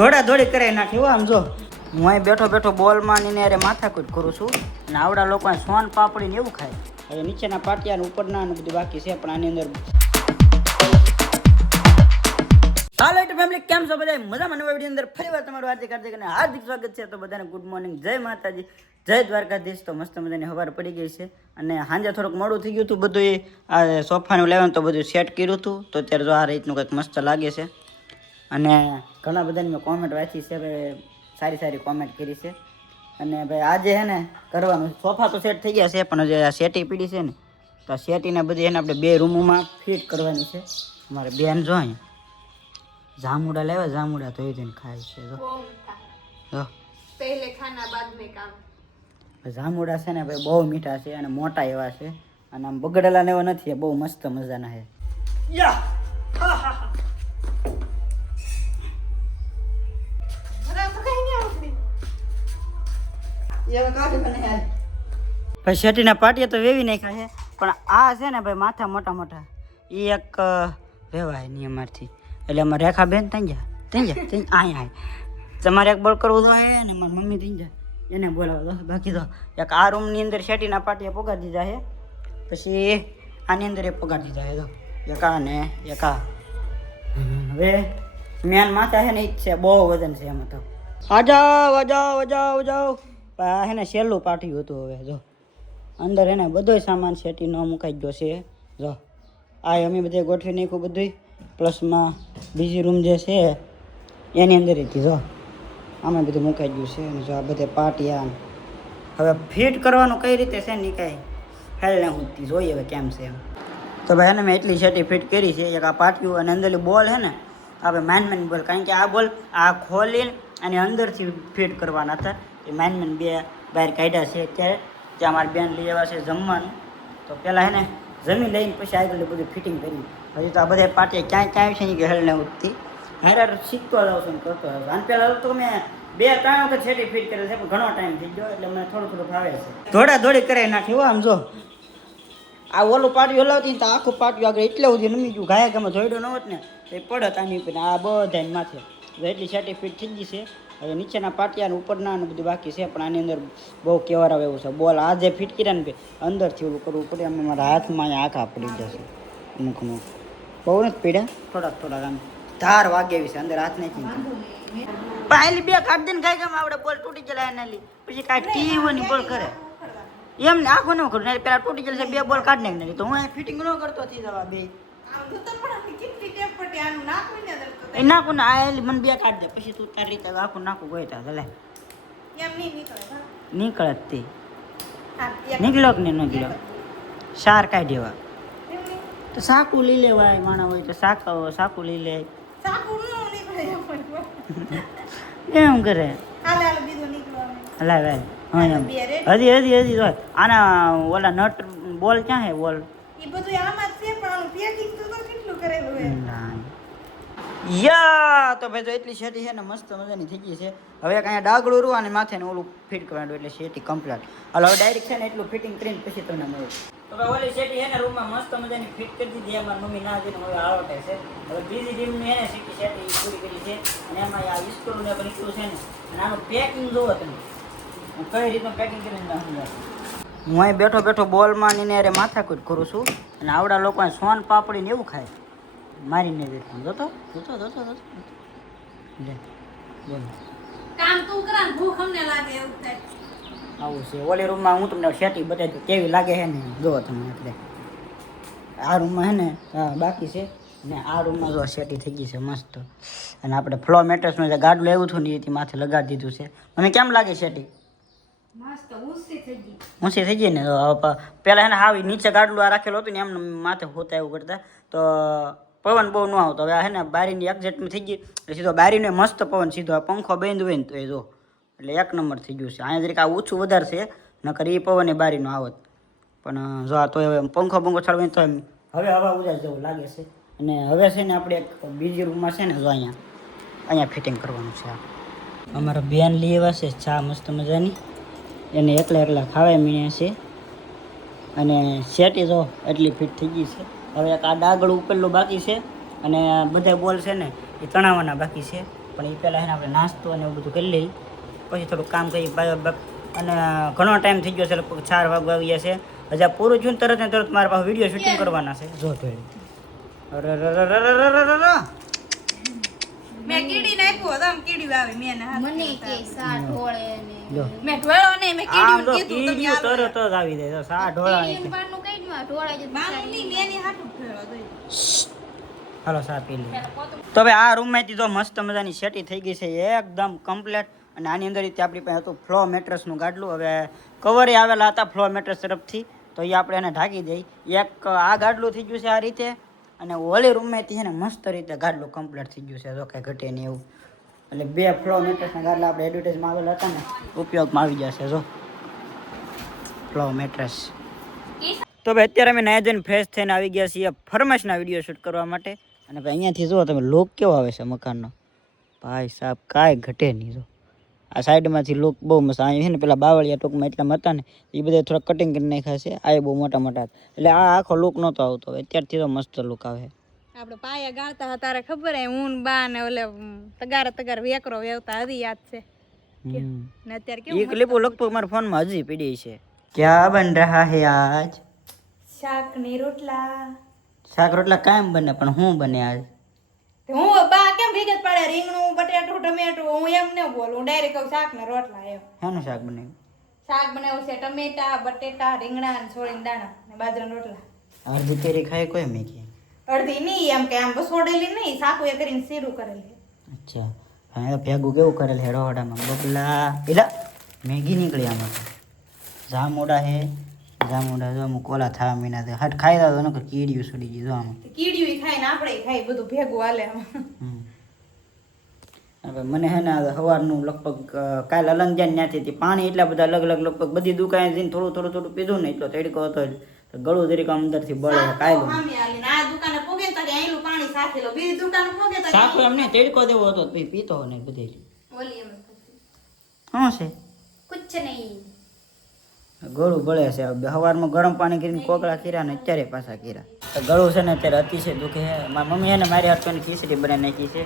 દોડા દોડી કરાવી નાખી આમ જો હું અહીં બેઠો બેઠો બોલમાં ને અરે માથાકૂટ કરું છું અને આવડા લોકો સોન પાપડી ને એવું ખાય. હવે નીચેના પાટિયા ને ઉપરના ને બધું બાકી છે પણ આની અંદર હાલો ફેમિલી કેમ છો બધા મજામાં? નવા વિડીયો અંદર ફરીવાર તમારું હાર્દિક અને હાર્દિક સ્વાગત છે. તો બધાને ગુડ મોર્નિંગ, જય માતાજી, જય દ્વારકાધીશ. તો મસ્ત મજાની હવાર પડી ગઈ છે અને સાંજે થોડુંક મોડું થઈ ગયું હતું. બધું આ સોફાનું લેવાનું તો બધું સેટ કર્યું હતું. તો અત્યારે જો આ રીતનું કંઈક મસ્ત લાગે છે અને ઘણા બધાની મેં કોમેન્ટ વાંચી છે, સારી સારી કોમેન્ટ કરી છે. અને ભાઈ આજે છે ને કરવાનું સોફા તો સેટ થઈ ગયા છે પણ જે આ સેટી પીડી છે ને તો આ સેટીને બધી એને આપણે 2 રૂમોમાં ફિટ કરવાની છે. અમારે બેન જો અહીં જામુડા લેવા, જામુડા ધોઈ ધોઈને ખાય છે. જો પહેલે ખાના બાદ મેં કામ. જામુડા છે ને ભાઈ બહુ મીઠા છે અને મોટા એવા છે અને આમ બગડેલા ને એવા નથી, બહુ મસ્ત મજાના છે. ભાઈ શેટીના પાટિયા તો વેવી નાખ્યા છે પણ આ છે ને ભાઈ માથા મોટા મોટા એ એક વેવાય નહીં અમારથી. એટલે અમારે રેખાબેન ત્યાં અહીંયા તમારે એક બોલ કરવું તો ને મારી મમ્મી ત્યાં જાય એને બોલાવો દો. બાકી તો એક આ રૂમની અંદર શેટીના પાટિયા પગાડી દીધા છે, પછી આની અંદર એ પગાડી દીધા છે. તો એક આ ને એક આ. હવે મેન માથા છે ને એ જ છે, બહુ વજન છે એમાં. તો આજાવ આજાવ આજાવ આજાવ હે ને સહેલું પાટિયું હતું. હવે જો અંદર એને બધોય સામાન શેટી ન મુકાઈ ગયો છે. જો આ અમે બધે ગોઠવી નાખ્યું બધું, પ્લસમાં બીજી રૂમ જે છે એની અંદર હતી. જો આમાં બધું મુકાઈ ગયું છે અને જો આ બધે પાટિયા હવે ફિટ કરવાનું કઈ રીતે છે ને કાંઈ હેલ ને હું જોઈએ હવે કેમ છે એમ. તો ભાઈ એને મેં એટલી શેટી ફિટ કરી છે. એક આ પાટિયું અને અંદરલી બોલ છે ને આપણે માઇનમેન બોલ, કારણ કે આ બોલ આ ખોલીને અને અંદરથી ફિટ કરવાના હતા. એ માઇનમેન 2 બહાર કાઢ્યા છે અત્યારે. ત્યાં મારી બેન લઈ આવ્યા છે જમવાનું. તો પહેલાં હે ને જમી લઈને પછી આગળ બધું ફિટિંગ કરી. હજી તો આ બધા પાટિયા ક્યાંય છે ને કે હેલ ને ઉઠતી હારે શીખતો જાઉં છું ને કરતો જાઉં છું. આને પહેલાં તો મેં 2-3 વખત શેટી ફિટ કરેલ છે પણ ઘણો ટાઈમ થઈ ગયો એટલે મને થોડું ફાવે છે. દોડા દોડી કરાવી નાખી આમ જો આ ઓલું પાટિયું હલાવતી તો આખું પાટિયું આગળ એટલે સુધી નમી ગયું. ગાયા ગામાં જોઈડો ન હોત ને તો એ પડત આની ઉપર. આ બધા માથે એટલી શેટી ફિટ થઈ ગઈ છે. હવે નીચેના પાટિયા ને ઉપરના ને બધું બાકી છે પણ આની અંદર બહુ કેવર આવે એવું છે. બોલ આ જે ફિટ કર્યા ને અંદરથી ઓલું કરવું પડે. અમે મારા હાથમાં અહીંયા આખા પડી જશે અમુક અમુક, બહુ નથી પીડ્યા, થોડાક આમ ધાર વાગે એવી છે અંદર હાથ નાખી. પહેલી 2 કાઢ દે ને ગાય ગામ આવડે બોલ તૂટી જાય એના લી પછી કાંઈ ટીવોની બોલ કરે એમ ને આખું ન કરું. પેલા તૂટી જશે 2 બોલ કાઢ નાખી તો હું ફિટિંગ ન કરતો થઈ જવા 2 એ નાખું ને આ મને 2 કાઢ દે પછી તું તારી રીતે આખું નાખું ગોઈતા ભલે નીકળે તે નીકળ્યો કે નહીં નીકળ્યો સાર કાઢી દેવા. તો સાકું લઈ લેવાય માણા હોય તો સાકું લઈ લે એમ કરે હલાવે. હા એમ હજી જો આના ઓલા નટ બોલ ક્યાં હે બોલ યા. તો ભાઈ જો એટલી શેટી છે ને મસ્ત મજાની થઈ ગઈ છે. હવે અહીંયા ડાગડું રૂ અને માથે ને ઓલું ફિટ કરવાનું એટલે શેટી કમ્પ્લીટ. હાલો હવે ડાયરેક્ટ છે ને એટલું ફિટિંગ કરીને પછી તમને મળું. તો ભાઈ ઓલી શેટી છે ને રૂમમાં મસ્ત મજાની ફિટ કરી દીધી. અમારી મમ્મી ના જઈને હવે આવડે છે. હવે બીજી ટીમની એને શેટી પૂરી કરી છે અને એમાં આ વિસ્તરું ને બનીશું છે ને અને આનું પેકિંગ જોવો તમે હું કઈ રીતનું પેકિંગ કરીને સમજાવું. હું અહીં બેઠો બેઠો બોલમાં ને અરે માથાકૂટ કરું છું અને આવડા લોકો સોન પાપડી ને એવું ખાય મારીને દેતું. જોતો જોતો જોતો જોતો લે બોલ કામ તું કરા ભૂખ અમને લાગે એવું થાય. આવું છે. ઓલી રૂમમાં હું તમને શેટી બતાવી દઉં કેવી લાગે છે ને જુઓ તમે. એટલે આ રૂમમાં છે ને બાકી છે ને આ રૂમમાં જો શેટી થઈ ગઈ છે મસ્ત. અને આપણે ફ્લો મેટ્રેસનું જે ગાડલું એવું હતું ને એથી માથે લગાડી દીધું છે. મને કેમ લાગે શેટી? મસ્ત ઊંચી થઈ ગઈ. ઊંચી થઈ ગઈ ને. પહેલાં એને હાવી નીચે ગાડલું આ રાખેલું હતું ને એમને માથે હોતા એવું કરતા તો પવન બહુ ન આવતો. હવે હે ને બારીની એક્ઝેક્ટમાં થઈ ગઈ એટલે સીધો બારીને મસ્ત પવન સીધો આ પંખો બંધ હોય ને તો એ જો એટલે 1 નંબર થઈ ગયું છે. અહીંયા જરીક આ ઓછું વધારે છે નકર એ પવન એ બારીનો આવત પણ જો આ તો હવે પંખો છાડવો તો હવે હવા ઉજાસ જેવું લાગે છે. અને હવે છે ને આપણે એક બીજી રૂમમાં છે ને જો અહીંયા ફિટિંગ કરવાનું છે. અમારા બેન લઈ આવ્યા છે ચા મસ્ત મજાની, એને એકલા ખાવા મીણ્યા છે અને શેટી જો એટલી ફિટ થઈ ગઈ છે. હવે એક આ ડાગડું ઉપરલું બાકી છે અને બધા બોલ છે ને એ તણાવવાના બાકી છે. પણ એ પહેલાં એને આપણે નાસ્તો અને એવું બધું કરી લઈએ પછી થોડુંક કામ કરીએ અને ઘણો ટાઈમ થઈ ગયો છે લગભગ 4 વાગવા આવી ગયા છે હજી આ પૂરું થયું ને તરત ને તરત મારા પાસે વિડીયો શૂટિંગ કરવાના છે જો ઢોળી મેં કીડી નાખ્યો તો આમ કીડી આવે મેં ના મને કે સા ઢોળે ને જો મેં ઢોળો નહીં મેં આમ કીડી જો કીધું તમે કીડીયું આવે તરત જ આવી જાય જો સા ઢોળા ઈડિયન બારનું કઈ માં ઢોળે જ બાનું નહીં મેં ની હાટું ઢોળો દઈ હાલો સા પી લઈએ તો હવે આ રૂમમાંથી તો મસ્ત મજાની સેટી થઈ ગઈ છે એકદમ કમ્પ્લીટ અને આની અંદર રીતે આપણી પાસે હતું ફ્લો મેટ્રેસનું ગાડલું હવે કવરે આવેલા હતા ફ્લો મેટ્રેસ તરફથી તો એ આપણે એને ઢાંકી દઈ એક આ ગાડલું થઈ ગયું છે આ રીતે અને ઓલી રૂમમાંથી છે ને મસ્ત રીતે ગાડલું કમ્પ્લીટ થઈ ગયું છે જો કાંઈ ઘટે નહીં એવું એટલે 2 ફ્લો મેટ્રેસના ગાડલા આપણે એડવર્ટાઇઝમાં આવેલા હતા ને ઉપયોગમાં આવી જશે જો ફ્લો મેટ્રેસ તો ભાઈ અત્યારે અમે નાહી ધોઈને ફ્રેશ થઈને આવી ગયા છીએ ફરમાઈશના વિડીયો શૂટ કરવા માટે અને ભાઈ અહીંયાથી જુઓ તમે લુક કેવો આવે છે મકાનનો ભાઈ સાહેબ કાંઈ ઘટે નહીં જો આ સાઈડમાંથી લુક બહુ મસ્ત અહીંયા છે ને પેલા બાવળિયા ટૂંકમાં એટલા હતા ને એ બધા થોડા કટિંગ કરી નાખ્યા છે આ બહુ મોટા મોટા એટલે આ આખો લુક નહોતો આવતો અત્યારથી તો મસ્ત લુક આવે આપણે પાયા ગાળતા હતા તારે ખબર હે ઊન બા ને ઓલે તગાર વેકરો વેવતા હજી યાદ છે ને અત્યારે એ કેવું ક્લિપો લગભગ મારા ફોનમાં હજી પડી છે ક્યાં બન રહા હે આજ શાક ને રોટલા શાક રોટલા કાયમ બને પણ હું બને આજ હું બા કેમ ભેગત પાડે રીંગણું બટેટું ટમેટું હું એમ ન બોલું ડાયરેક્ટ કહું શાક ને રોટલા એમ શાનું શાક બનાવ્યું શાક બનાવ્યું છે ટમેટા બટેટા રીંગણા અને છોડીને દાણા ને બાજરાના રોટલા અડધી કેરી ખાઈ કોઈ મેગી અડધી નહીં એમ કે આમ બસોડેલી નહીં સાકુ એ કરીને સીરું કરેલી અચ્છા હા ભેગું કેવું કરેલ હે રોડામાં બબલા પેલા મેગી નીકળી આમાં જામોડા હે જામોડા જો અમુક કોલા થવા મહિના હટ ખાઈ દો ને કીડીયું સુડી ગઈ જો આમાં કીડીયું ખાય ને આપણે ખાઈ બધું ભેગું હાલે હવે મને હે ને સવારનું લગભગ કાલે અલંગ જાય ત્યાંથી પાણી એટલા બધા અલગ અલગ લગભગ બધી દુકાને જઈને થોડું પીધું ને એટલો તડકો હતો તો ગળું જરીક અંદરથી બળે કાયલું આ દુકાને પોગે તો કે આયલું પાણી સાખેલો બીજી દુકાને પોગે તો સાખો એમને તડકો દેવો હતો તો પીતો ને બધી ઓલી એમ શું છે કુછ નહીં ગળું બળે છે સવારમાં ગરમ પાણી કરીને કોકળા કર્યા ને અત્યારે પાછા કર્યા તો ગળું છે ને અત્યારે અતિશય દુખે છે મારી મમ્મી એને મારી હાથની ખીચડી બનાવી નાખી છે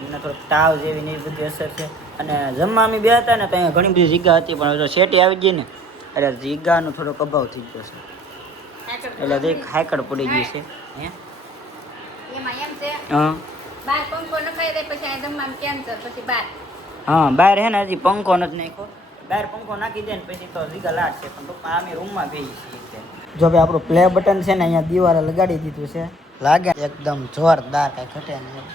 એને થોડોક તાવ જેવી ને એવી બધી અસર છે અને જમવા અમે બે હતા ને તો અહીંયા ઘણી બધી જગ્યા હતી પણ જો શેટી આવી ગઈ ને એટલે જગ્યાનો થોડોક અભાવ થઈ ગયો છે એટલે દરેક હાકડ પડી ગઈ છે હે એમાં એમ છે હા બાર પંખો નખાઈ દે પછી આ દમમાં કેન્સર પછી બાર હા બહાર હે ને હજી પંખો નથી નાખ્યો બહાર પંખો નાખી દે ને પછી તો જીગા લાટ છે પણ ટૂંકમાં અમે રૂમમાં બેસી છીએ જો ભાઈ આપણું પ્લે બટન છે ને અહીંયા દિવાલે લગાડી દીધું છે લાગે એકદમ જોરદાર કાંઈ ઘટે નહીં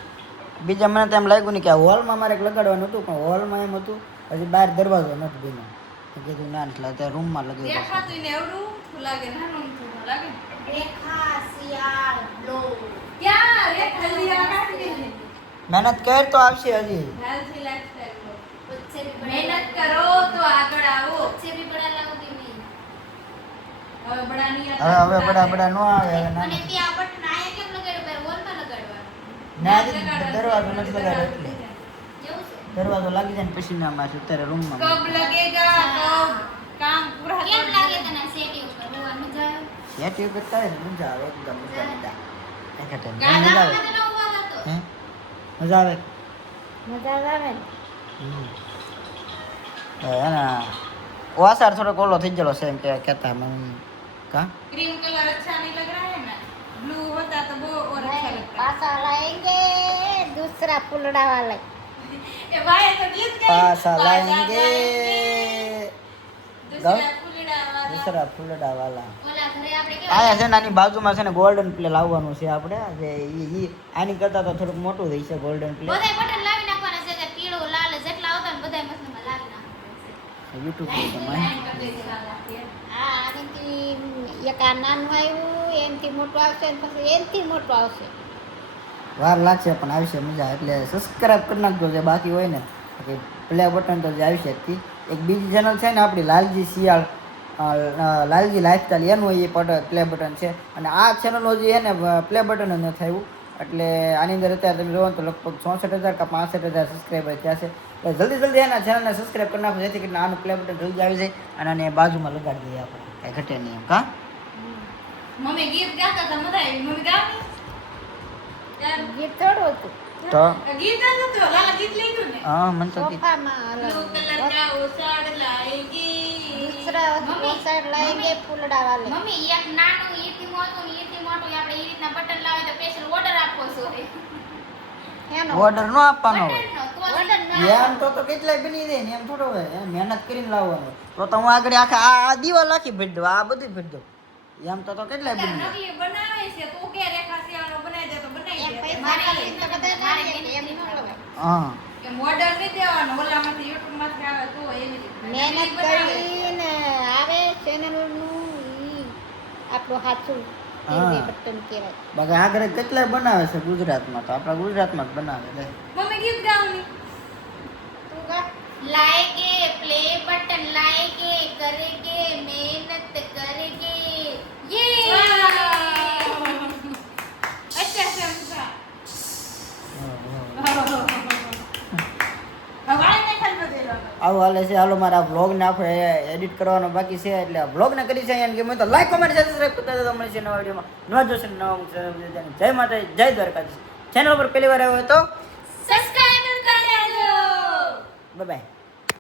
બીજા મને તો એમ લાગ્યું નહીં કે આ હોલમાં મારે લગાડવાનું હતું પણ હોલમાં એમ હતું હજી બહાર દરવાજો નથી બન્યો કીધું ના એટલે અત્યારે રૂમમાં લગાવી દેખાતું ને એવડું લાગે નાનું થોડું લાગે રેખા શિયાળ બ્લો ક્યાં રેખા લીયા કાઢી મહેનત કર તો આવશે હજી હેલ્થી લાઈફસ્ટાઈલ उससे भी મહેનત કરો તો આગળ આવો उससे भी बड़ा लाऊंगी मैं હવે બડા નહીં હવે બડા નો આવે હવે અને નાના ત્યાં બટન આયા કેમ લગાડ્યું પર વોલ માં લગાડવાનું ના દરવાજો નથી લગાડ્યો એટલે એવું છે દરવાજો લાગી જાય ને પછી ના મારે અત્યારે રૂમમાં કબ લગેગા કબ કામ પૂરા કેમ લાગે તને સેટી ઉપર હોવા મજા આવે સેટી ઉપર કરે ને મજા આવે એકદમ મજા એક ટાઈમ ગાડા મજા આવે માં તો હોવા હતો હે મજા આવે મજા આવે ને એના વાસાર થોડોક ઓલો થઈ ગયેલો છે એમ કે કહેતા મમ્મી કા क्रीम कलर अच्छा नहीं लग रहा है ना ब्लू होता तो वो और अच्छा लगता पासा लाएंगे दूसरा फुलड़ा वाला ये भाई तो गीत गए પાસા લાएंगे दूसरा फुलड़ा वाला દૂસરા ફૂલડા વાલા ઓલા ઘરે આપણે કેવા આયા છે ને આની બાજુમાં છે ને ગોલ્ડન પ્લે લાવવાનું છે આપણે જે ઈ આની કરતા તો થોડુંક મોટું થઈ છે ગોલ્ડન પ્લે બધાય બટન લાવી નાખવાના છે કે પીળો લાલ જેટલા આવતા ને બધાય મશીનમાં લાવી નાખવાના યુટ્યુબ પર તમારે હા આનાથી એક આ નાનું આવ્યું એનથી મોટું આવશે ને પછી એનથી મોટું આવશે વાર લાગશે પણ આવશે મજા એટલે સબસ્ક્રાઇબ કરી નાખજો જે બાકી હોય ને કે પ્લે બટન તો જે આવશે જ એક બીજી ચેનલ છે ને આપણી લાલજી શિયાળ લાલજી લાઈફસ્ટાઈલ એનું એ પ્લે બટન છે અને આ ચેનલનો જે છે ને પ્લે બટન જ નથી આવ્યું એટલે આની અંદર અત્યારે તમે જોવો ને તો લગભગ 64,000 કે 65,000 સબસ્ક્રાઈબર થયા છે એટલે જલ્દી એના ચેનલને સબસ્ક્રાઈબ કરી નાખો જેથી કરીને આનું પ્લે બટન જલ્દી આવી જાય અને આને બાજુમાં લગાડી દઈએ આપણે કાંઈ ઘટે નહીં એમ કા मम्मी गीत गाता था मजा आई मम्मी गाती यार ગીત થોડું હતું તો ગીત નથી તો લાલા ગીત લખ્યું ને હા મને તો કીધું. સોફામાં બ્લુ કલર કા ઓસાડ લાએગી દૂસરા ઓસાડ લાએંગે ફૂલડા વાલે મમ્મી એક નાનું ઈટી મોટું ને ઈટી મોટું આપણે ઈ રીતના બટન લાવે તો સ્પેશિયલ ઓર્ડર આપવો છો એનો ઓર્ડર નો આપવાનો હોય ઓર્ડર ના એમ તો કેટલાય બની જાય ને એમ થોડો હોય એમ મહેનત કરીને લાવવાનું તો હું આગળ આખા આ દિવાલ આખી ભેટ દઉં આ બધું ભેટ દઉં એમ તો કેટલાય બની જાય નકલી બનાવે છે તો કે રેખા સિયાળો બનાવી દે તો એમ બનાવી દે પૈસા ખાલી તો બધા જાણીએ એમ ન લવાય હા કે મોડલ નહીં દેવાનું ઓલામાંથી યુટ્યુબ માંથી આવે તો એવી રીતે મહેનત કરીને આવે ચેનલ નું ઈ આપણું સાચું હા. બટન કહેવાય બાકી આગળ કેટલાય બનાવે છે ગુજરાતમાં તો આપણા ગુજરાતમાં જ બનાવે લે મમ્મી ગીત ગાવની તું ગા लाएंगे प्ले बटन लाएंगे करेंगे मेहनत करेंगे ये अच्छा समझा हवाई में खल बदलो આવું હાલે છે હાલો મારા વ્લોગને આપણે એડિટ કરવાનો બાકી છે એટલે આ વ્લોગને કરી છે એને કે મેં તો લાઈક કોમેન્ટ સબસ્ક્રાઇબ કરતા જતા મળે છે નવા વિડીયોમાં નવા જોશે નવા જય માતા જય દ્વારકાધીશ ચેનલ પર પહેલી વાર આવ્યો હોય તો सब्सक्राइब कर दो બાય બાય